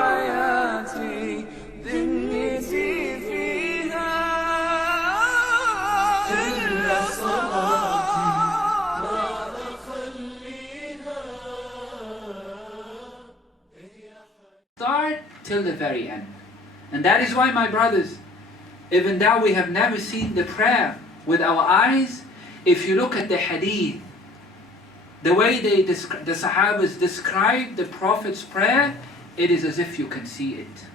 حياتي دنيتي فيها إلا صلاتي ما أخليها. Start till the very end. And that is why, my brothers, even though we have never seen the prayer with our eyes, if you look at the hadith, the way the Sahabas describe the Prophet's prayer, it is as if you can see it.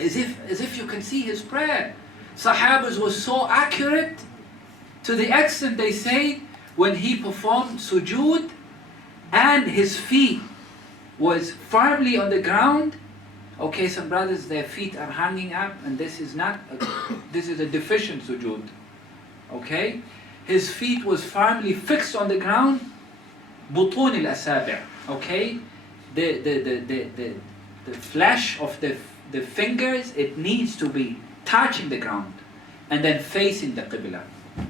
As if you can see his prayer. Sahabas was so accurate to the extent they say when he performed sujood and his feet was firmly on the ground. Okay, some brothers, their feet are hanging up, and this is a deficient sujood. Okay, his feet was firmly fixed on the ground. بطون الأصابع. Okay, the flesh of the fingers, it needs to be touching the ground and then facing the qibla.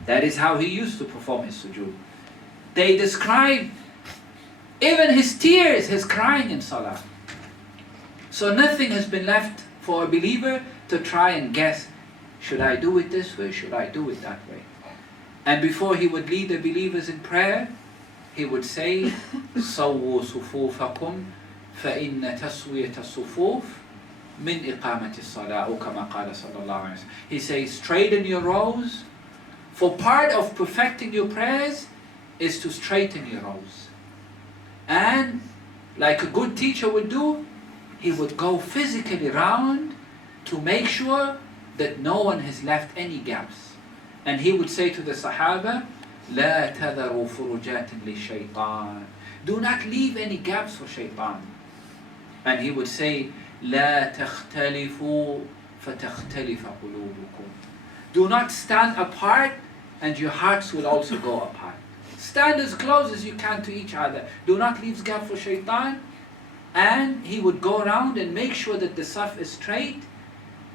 That is how he used to perform his sujood. They describe even his tears, his crying in salah. So nothing has been left for a believer to try and guess, should I do it this way, should I do it that way? And before he would lead the believers in prayer, he would say, صَوُّوا صُفُوفَكُمْ فَإِنَّ تَسْوِيَةَ الصُّفُوفِ مِنْ إِقَامَةِ الصَّلَاةِ أو كما قال صلى الله عليه وسلم. He says, straighten your rows, for part of perfecting your prayers is to straighten your rows. And like a good teacher would do, he would go physically around to make sure that no one has left any gaps. And he would say to the Sahaba, لا تذروا فرجات للشيطان. Do not leave any gaps for shaitan. And he would say, لا تختلفوا فتختلف قلوبكم. Do not stand apart and your hearts will also go apart. Stand as close as you can to each other. Do not leave gap for shaitan. And he would go around and make sure that the saf is straight,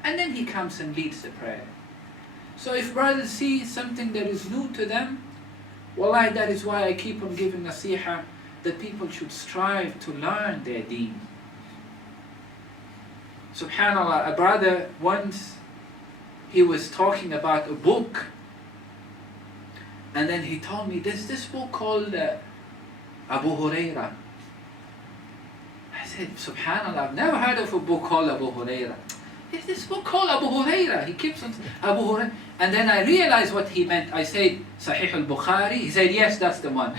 and then he comes and leads the prayer. So if brothers see something that is new to them, wallahi, that is why I keep on giving nasiha, that people should strive to learn their deen. Subhanallah, a brother once, he was talking about a book, and then he told me, there's this book called Abu Huraira. I said, Subhanallah, I've never heard of a book called Abu Huraira. There's this book called Abu Huraira. He keeps on saying Abu Huraira. And then I realized what he meant. I said, Sahih al-Bukhari. He said, yes, that's the one.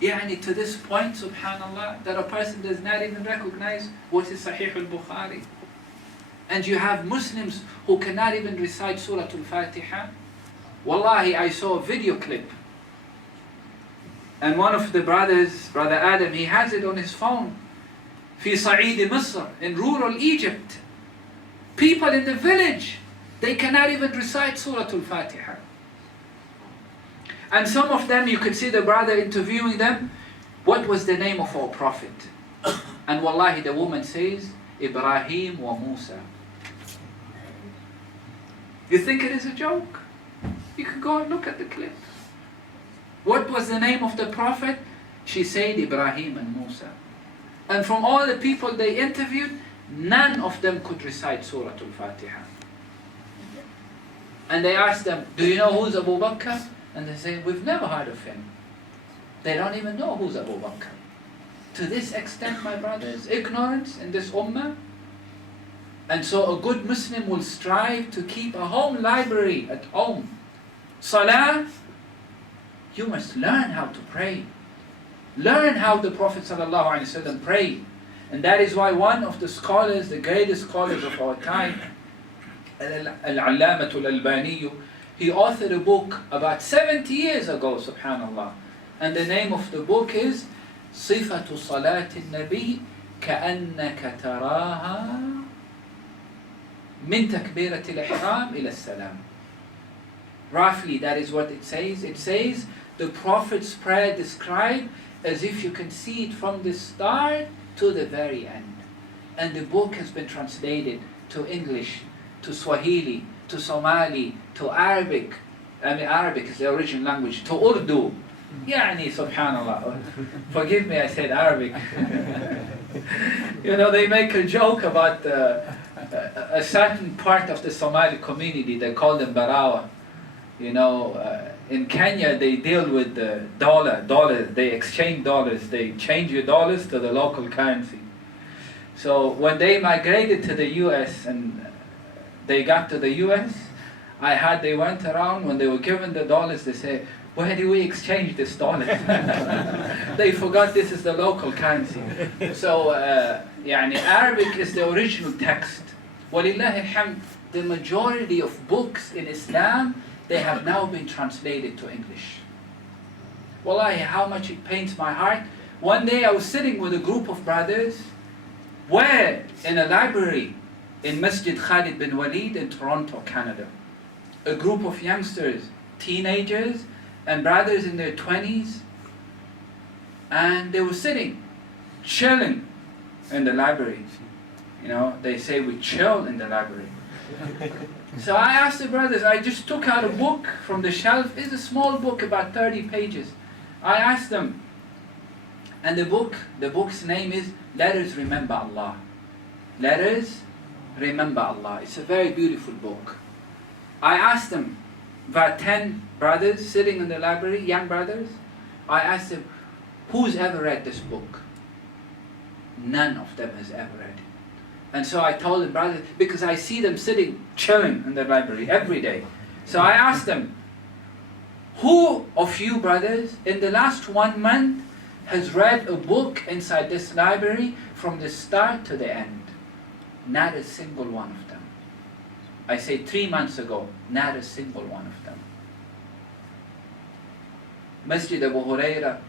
Yani to this point, Subhanallah, that a person does not even recognize what is Sahih al-Bukhari. And you have Muslims who cannot even recite Surah al-Fatiha. Wallahi, I saw a video clip. And one of the brothers, Brother Adam, he has it on his phone. في صعيد مصر, in rural Egypt. People in the village, they cannot even recite Surah Al-Fatiha. And some of them, you could see the brother interviewing them, what was the name of our prophet? And wallahi, the woman says, Ibrahim wa Musa. You think it is a joke? You can go and look at the clip. What was the name of the prophet? She said Ibrahim and Musa. And from all the people they interviewed, none of them could recite Surah Al-Fatiha. And they asked them, do you know who's Abu Bakr? And they say, we've never heard of him. They don't even know who's Abu Bakr. To this extent, my brothers, ignorance in this ummah. And so a good Muslim will strive to keep a home library at home. Salah, you must learn how to pray. Learn how the Prophet ﷺ prayed. And that is why one of the scholars, the greatest scholars of our time, Al-Allamatul Albani, he authored a book about 70 years ago, subhanallah. And the name of the book is صفة صلاة النبي كأنك تراها من تكبيرة الإحرام إلى السلام. Roughly, that is what it says. It says, the Prophet's prayer described as if you can see it from the start to the very end. And the book has been translated to English, to Swahili, to Somali, to Arabic. I mean, Arabic is the original language, to Urdu, يعني subhanallah. Forgive me, I said Arabic. You know, they make a joke about a certain part of the Somali community. They call them Barawa. You know, in Kenya they deal with the dollar. They exchange dollars. They change your dollars to the local currency. So when they migrated to the U.S. and they got to the U.S., I heard they went around when they were given the dollars. They say, "Where do we exchange this dollar?" They forgot this is the local currency. So, يعني Arabic is the original text. وَلِلَّهِ الْحَمْدِ. The majority of books in Islam, they have now been translated to English. Wallahi, how much it pains my heart. One day I was sitting with a group of brothers, where in a library in Masjid Khalid bin Walid in Toronto, Canada. A group of youngsters, teenagers, and brothers in their 20s, and they were sitting, chilling in the library. You know, they say we chill in the library. So I asked the brothers, I just took out a book from the shelf. It's a small book, about 30 pages. I asked them, and the book's name is Let Us Remember Allah. Let Us Remember Allah. It's a very beautiful book. I asked them, about 10 brothers sitting in the library, young brothers, I asked them, who's ever read this book? None of them has ever read it. And so I told them, brothers, because I see them sitting, chilling in the library every day. So I asked them, who of you brothers in the last 1 month has read a book inside this library from the start to the end? Not a single one of them. I say 3 months ago, not a single one of them. Masjid Abu Huraira,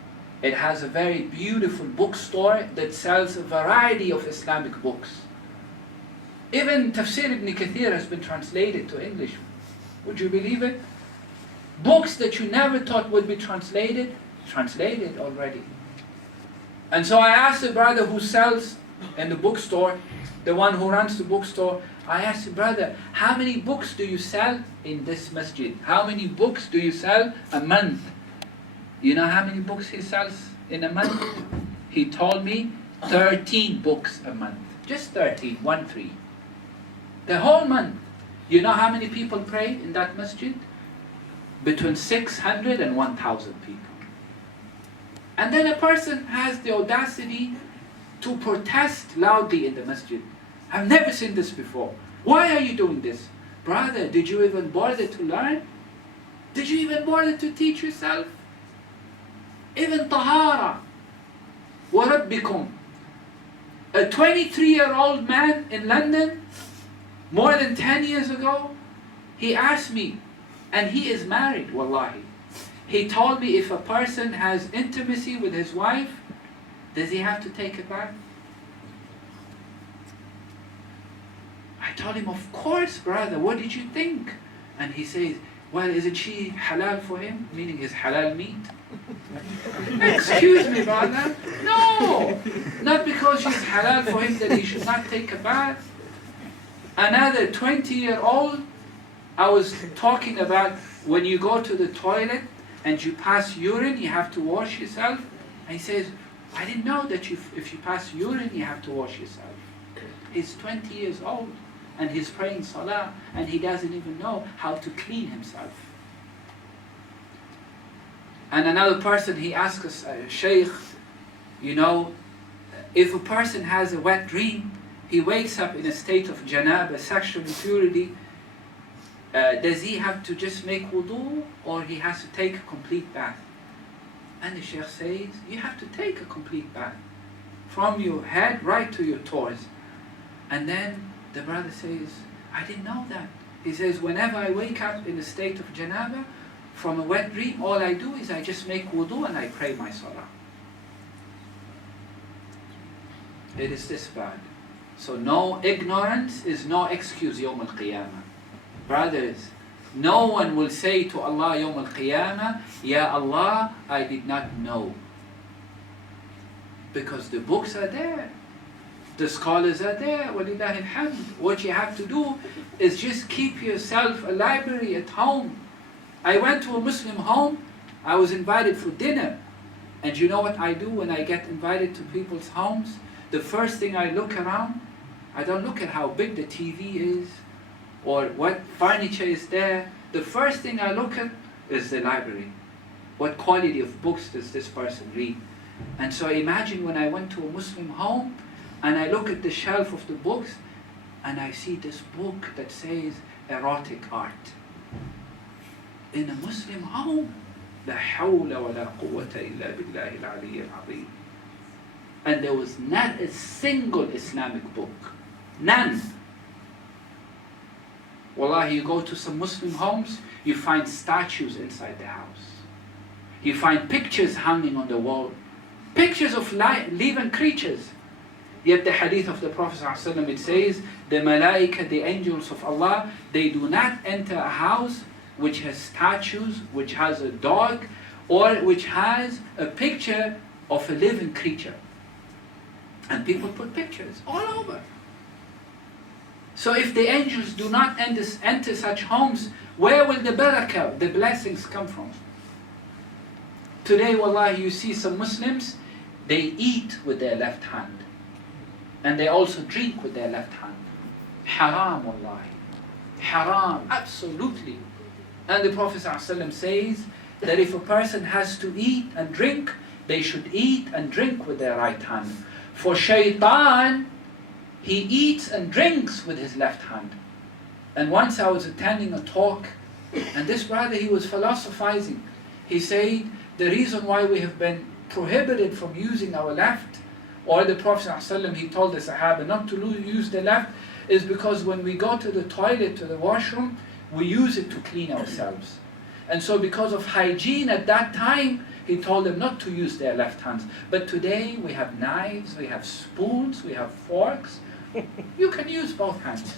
it has a very beautiful bookstore that sells a variety of Islamic books. Even Tafsir ibn Kathir has been translated to English. Would you believe it? Books that you never thought would be translated already. And so I asked the brother who sells in the bookstore, the one who runs the bookstore, I asked the brother, how many books do you sell in this masjid? How many books do you sell a month? You know how many books he sells in a month? He told me 13 books a month. Just 13, 1-3. The whole month. You know how many people pray in that masjid? Between 600 and 1,000 people. And then a person has the audacity to protest loudly in the masjid. I've never seen this before. Why are you doing this? Brother, did you even bother to learn? Did you even bother to teach yourself? Even tahara. وَرَبِّكُمْ. A 23-year-old man in London, more than 10 years ago, he asked me, and he is married, wallahi. He told me if a person has intimacy with his wife, does he have to take a bath? I told him, of course, brother, what did you think? And he says, well, isn't she halal for him? Meaning his halal meat. Excuse me, brother. No! Not because she's halal for him that he should not take a bath. Another 20-year-old, I was talking about when you go to the toilet and you pass urine, you have to wash yourself. And he says, I didn't know that if you pass urine, you have to wash yourself. He's 20 years old and he's praying salah and he doesn't even know how to clean himself. And another person, he asks us, Shaykh, you know, if a person has a wet dream, he wakes up in a state of janaba, sexual impurity, does he have to just make wudu or he has to take a complete bath? And the Shaykh says, you have to take a complete bath from your head right to your toes. And then the brother says, I didn't know that. He says, whenever I wake up in a state of janaba from a wet dream, all I do is I just make wudu and I pray my salah. It is this bad. So no, ignorance is no excuse Yawm al-Qiyamah. Brothers, no one will say to Allah Yawm al-Qiyamah, Ya Allah, I did not know. Because the books are there. The scholars are there. Walillahi alhamd. What you have to do is just keep yourself a library at home. I went to a Muslim home I was invited for dinner. And you know what I do when I get invited to people's homes? The first thing I look around, I don't look at how big the TV is or what furniture is there. The first thing I look at is the library. What quality of books does this person read? And so imagine when I went to a Muslim home and I look at the shelf of the books and I see this book that says erotic art. In a Muslim home. لا حول ولا قوة إلا بالله العلي العظيم. And there was not a single Islamic book. None. Wallahi, you go to some Muslim homes, you find statues inside the house. You find pictures hanging on the wall. Pictures of living creatures. Yet the hadith of the Prophet ﷺ, it says, the malaika, the angels of Allah, they do not enter a house which has statues, which has a dog, or which has a picture of a living creature. And people put pictures all over. So if the angels do not enter such homes, where will the barakah, the blessings come from? Today, wallahi, you see some Muslims, they eat with their left hand. And they also drink with their left hand. Haram, wallahi. Haram, absolutely. And the Prophet ﷺ says that if a person has to eat and drink, they should eat and drink with their right hand. For shaitan, he eats and drinks with his left hand. And once I was attending a talk, and this brother, he was philosophizing. He said, the reason why we have been prohibited from using our left, or the Prophet ﷺ, he told the Sahaba not to use the left, is because when we go to the toilet, to the washroom, we use it to clean ourselves. And so because of hygiene at that time, he told them not to use their left hands. But today we have knives, we have spoons, we have forks. You can use both hands.